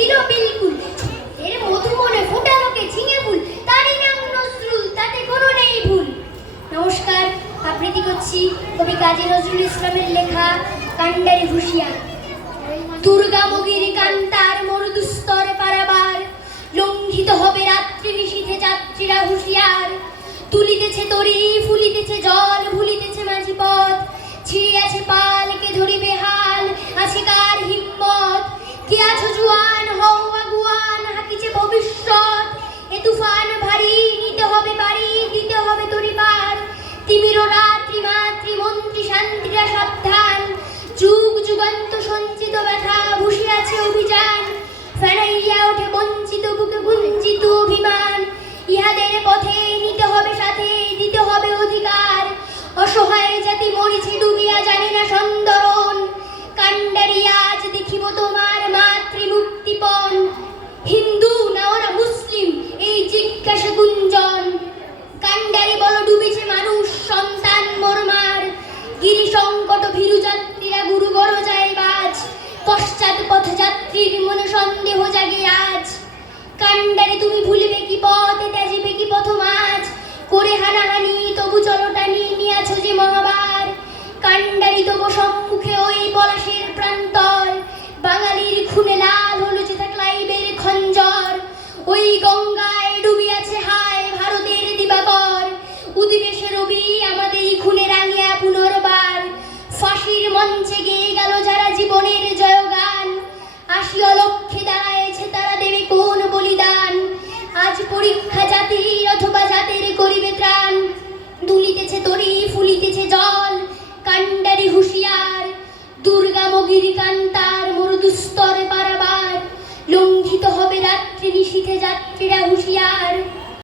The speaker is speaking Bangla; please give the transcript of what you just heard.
দিল বিলকুল। এর মধু মনে ফোটালোকে ঝিঙে ফুল, তারই নাম নজরুল, তাতে কোনো নেই ভুল। নমস্কার, আবৃত্তি করছি কবি কাজী নজরুল ইসলামের লেখা কান্ডারি হুঁশিয়ার। দুর্গামগির কান্তার মরুদুস্তর পারাবার, লঙ্ঘিত হবে রাত্রি নিশীথে যাত্রীরা হুঁশিয়ার। তুলিতেছে তরি, ফুলিতেছে জল, ভুলিতেছে মাঝি পথ, ছিঁড়ে আছে পাল, কে ধরিবে হাল, আছে কার হিম্মত। কে আছো জুয়ান, হও আগুয়ান, হাকিছে ভবিষ্যৎ। এ তুফান ভারী, নিতে হবে বাড়ি, দিতে হবে তরি পার। তিমির রাত্রি মাতৃ মন্ত্রী শান্তিরা সাবধান, যুগ যুগান্ত সঞ্চিত ব্যথা ভুষে আছে অভিযান। ফেরাইয়া ওঠে বঞ্চিত বুকে গুঞ্জিত অভিমান, ইহাদের পথে নিতে হবে সাথে, দিতে হবে অধিকার। অসহায় জাতি মরিছে ডুবিয়া, জানি না সন্দরণ। কান্ডারি আজ দেখিব তোমার মাতৃমুক্তিপণ। হিন্দু না ওরা মুসলিম, এই জিজ্ঞাসা গুঞ্জন। কান্ডারি বল ডুবেছে মানুষ, সন্তান মোরমার। গিরি সংকট ভীরু যাত্রীরা গুরু গড় যায় বাজ, পশ্চাৎ পথযাত্রীর মনে সন্দেহ জাগে আজ। কান্ডারি তুমি ভুলিবে কি পথ, ত্যাজিবে কি পথ মাঝ, করে হানাহানি তবু চলটানি, নিয়াছো যে মহাবার। কান্ডারি তবু সম্মুখে ওই পলাশের প্রান্তর, বাঙালির খুনে লাল হলো যেথা ক্লাইবের খঞ্জর। ওই গঙ্গায় ডুবিয়াছে হায় ভারতের দিবাকর, উদিবেশে রবি আমাদেরই খুনে রাঙিয়া পুনর্বার। ফাঁসির মঞ্চে গেয়ে গেল যারা জীবনের জয়গান, আসি অলক্ষ্যে দাঁড়ায়েছে তারা দেবে কোন বলিদান। আজ পরীক্ষা জাতির অথবা জাতের করিবে ত্রাণ, দুলিতেছে তরি, ফুলিতেছে জল, কান্ডারি হুঁশিয়ার। দুর্গামগির কান্তার মরুদুস্তর পারাবার, লঙ্ঘিত হবে রাত্রি নিশীথে যাত্রীরা হুঁশিয়ার।